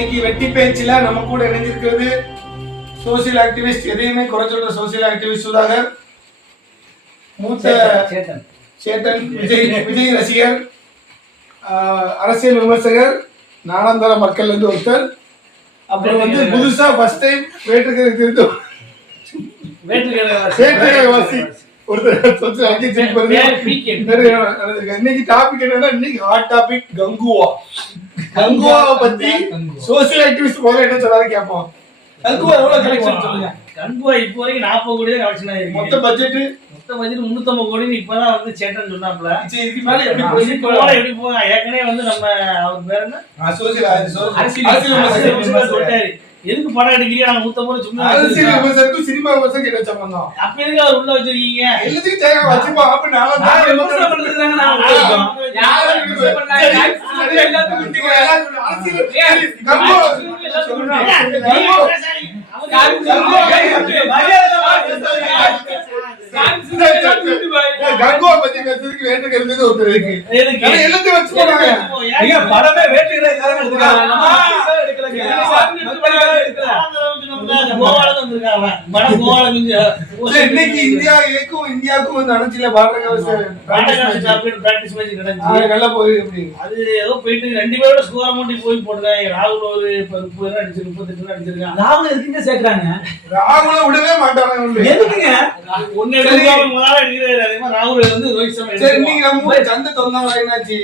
இன்னைக்கு வெட்டி பேச்சில் நம்ம கூட இணைஞ்சிருக்கிறது சோசியல் ஆக்டிவிஸ்ட் எதையுமே குறை சொல்ற சோசியல் ஆக்டிவிஸ்ட் சுதாகர். மூத்த சேத்தன். விஜய் விஜய் ரசிகர் அரசியல் விமர்சகர் நாளாந்தர மக்கள் வந்து ஒருத்தர். அப்புறம் வந்து புதுசா ஃபர்ஸ்ட் டைம் வேற்றுக்கிற திருத்தம் ஒருத்தர் செக் பண்ணுங்க இன்னைக்கு டாபிக் என்னன்னா இன்னைக்கு ஹாட் டாபிக் கங்குவா. கங்குவாவை பத்தி சோசியல் ஆக்டிவிஸ்ட் முதல்ல என்ன சொல்லாரு கேட்போம். கங்குவா எவ்வளவு கலெக்ஷன் சொல்லுங்க. கண்புவா இப்போ வரைக்கும் நாற்பது கோடி தான் கலெக்ஷன் ஆயிருக்கு. மொத்த பட்ஜெட் மொத்த பட்ஜெட் முன்னூத்தம்பது கோடி இப்பதான் வந்து சேட்டன் சொன்னாப்ல இதுக்கு மேல எப்படி மேல எப்படி போங்க ஏற்கனவே வந்து நம்ம அவர் பேர் என்ன? சோசியல் அரசியல் அரசியல் சொல்லிட்டாரு. எதுக்கு படம் எடுக்கிறீங்க நாங்க சும்மா அரசியல் எடுத்துக்கிறோம். விமர்சகருக்கும் சினிமா விமர்சகருக்கு என்ன சம்பந்தம் அப்ப எதுக்கு அவர் உள்ள வச்சிருக்கீங்க? எல்லாத்துக்கும் தேவை வச்சுப்போம். அப்ப நான் விமர்சனம் தாங்க நான். யாரும் கங்குவா பத்தி பேசுறதுக்கு வேண்டுகிறது ஒருத்தர் இருக்கு எல்லாத்தையும் வச்சு போனாங்க ஐயா, படமே வேட்டுகிறத எல்லாரும் எடுத்துக்கிறாங்க. நம்ம தான் எடுக்கலைங்க. மத்தபடிலாம் எடுக்கல. கோவால இருந்து வந்திருக்கான் அவன். படம் கோவால இருந்து இல்ல, இன்னைக்கு இந்தியா ஏக்கும் இந்தியாவுக்கும் சாப்பிட்டு practice match. நடந்துச்சு. நல்லா போய் எப்படி அது ஏதோ போயிட்டு ரெண்டு பேரோட ஸ்கோர் மட்டும் போய் போட்டுருக்காங்க. ராகுல் ஒரு முப்பது ரன் அடிச்சு முப்பத்தெட்டு ரன் அடிச்சிருக்கான். ராகுல் எதுக்குங்க சேர்க்கறாங்க? ராகுல விடவே மாட்டாங்க. எதுக்குங்க? ஒன்னு முதல்ல எடுக்கிறாரு அதே மாதிரி ராகுல் வந்து சரி. நீங்க நம்ம சந்தை தொந்தாங்களா என்னாச்சு?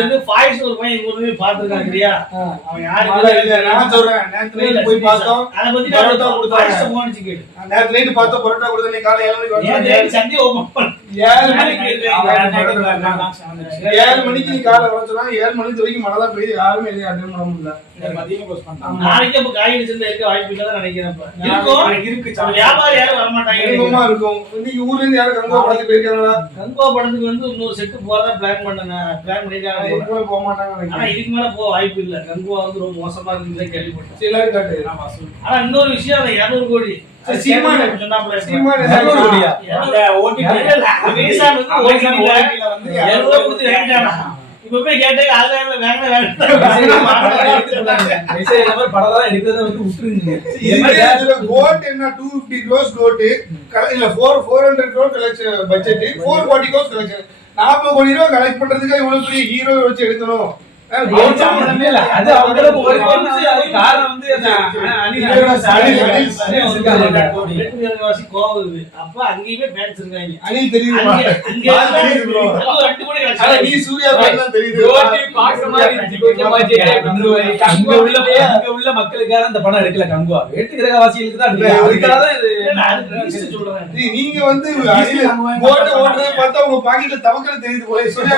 வந்து ஃபாய்ஸ் ஒரு பையன் ஒரு தடவை பார்த்திருக்கான் இல்லையா அவன் யாரு அதான் இல்ல, நான் சொல்றேன். நேத்து போய் பார்த்தோம். அதை பத்தி பரோட்டா கொடுத்தாங்க. போனிச்சு நேத்து பார்த்தோம் பரோட்டா கொடுத்த நீ காலை ஏழு மணிக்கு. சந்தி ஓபன் நீ காலை வர சொன்னா ஏழு மணிக்கு வரைக்கும் மழை தான் பெய்யுது. யாருமே எதையும் அட்டன் பண்ண முடியல. நாளைக்கு அப்ப காய்கறி சந்தை இருக்க வாய்ப்பு இல்லதான் நினைக்கிறேன் இருக்கு. வியாபாரி யாரும் வரமாட்டாங்க. இன்பமா இருக்கும். இன்னைக்கு ஊர்ல இருந்து யாரும் கங்கா படத்துக்கு கங்குவா படத்துக்கு வந்து இன்னொரு செட்டு போறதா பிளான் பண்ணேன் பிளான் கூட போக மாட்டாங்க ஆனா நினைக்கிறேன். இதுக்கு மேல போக வாய்ப்பு இல்ல. கங்குவா வந்து ரொம்ப மோசமா இருக்குன்னு கேள்விப்பட்டேன். எல்லாரும் காட்டு ஆனா இன்னொரு விஷயம் அந்த இருநூறு கோடி சொன்னாப்ல சீமான் இருநூறு இப்ப போய் கேட்டேன் அதுல வேணா வேணா படம் தான் எடுக்கிறத வந்து விட்டுருங்க. கோட் என்ன 250 crores கோட் இல்ல 4 400 crore collection budget 440 crores collection 40 கோடி ரூபாய் கலெக்ட் பண்றதுக்கு இவ்வளவு பெரிய ஹீரோ வச்சு எடுக்கணும் அப்ப அங்கேயுமே fans இருக்காங்க. அணில் தெரியுது நீ சூர்யா தெரியுது. பார்க்குற மாதிரி உள்ள உள்ள மக்களுக்காக அந்த படம் எடுக்கல கங்குவா. வேட்டு கிரகவாசிகளுக்கு தான் அதுக்காக சொல்றேன். நீங்க வந்து கோட்டை ஓட்டுறதை பார்த்தா உங்க பாக்கெட்ல தவக்கல தெரியுது போல. சூர்யா.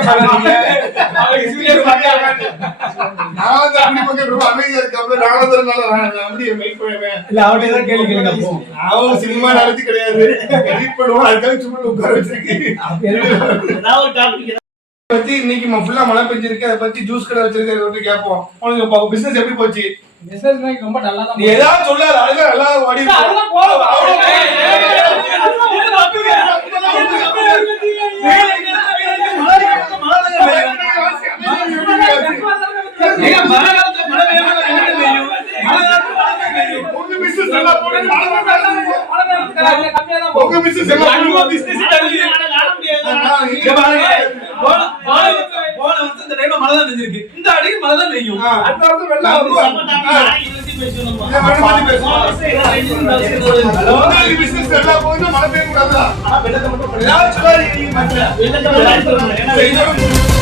நான் வந்து அப்படி பக்கம் அமைதியா நானும் நல்லா நான் அப்படியே பண்ணுவேன் இல்ல தான் கேள்வி கேளுங்க அப்போ. அவன் சினிமா நடத்தி கிடையாது. எடிட் பண்ணுவான் அதுக்காக சும்மா உட்கார வச்சிருக்கேன். பத்தி இன்னைக்கு ஃபுல்லா மழை பெஞ்சிருக்கு. அதை பத்தி ஜூஸ் கடை வச்சிருக்கிறத விட்டு கேட்போம். உனக்கு பிசினஸ் எப்படி போச்சு? பிசினஸ் மேக் ரொம்ப நல்லா தான் நீ ஏதாவது சொல்லாத அழகா நல்லா ஓடி தான் பெய்யும். உங்க business எல்லாம் மழை தான் பெய்ஞ்சிருக்கு. இந்த அடிக்கு மழை தான் பெய்யும். ஆ, அடுத்த வருஷம் வெள்ளம் வரும். இதை மழை எல்லாம் பெய்யக்கூடாதா? மட்டும்.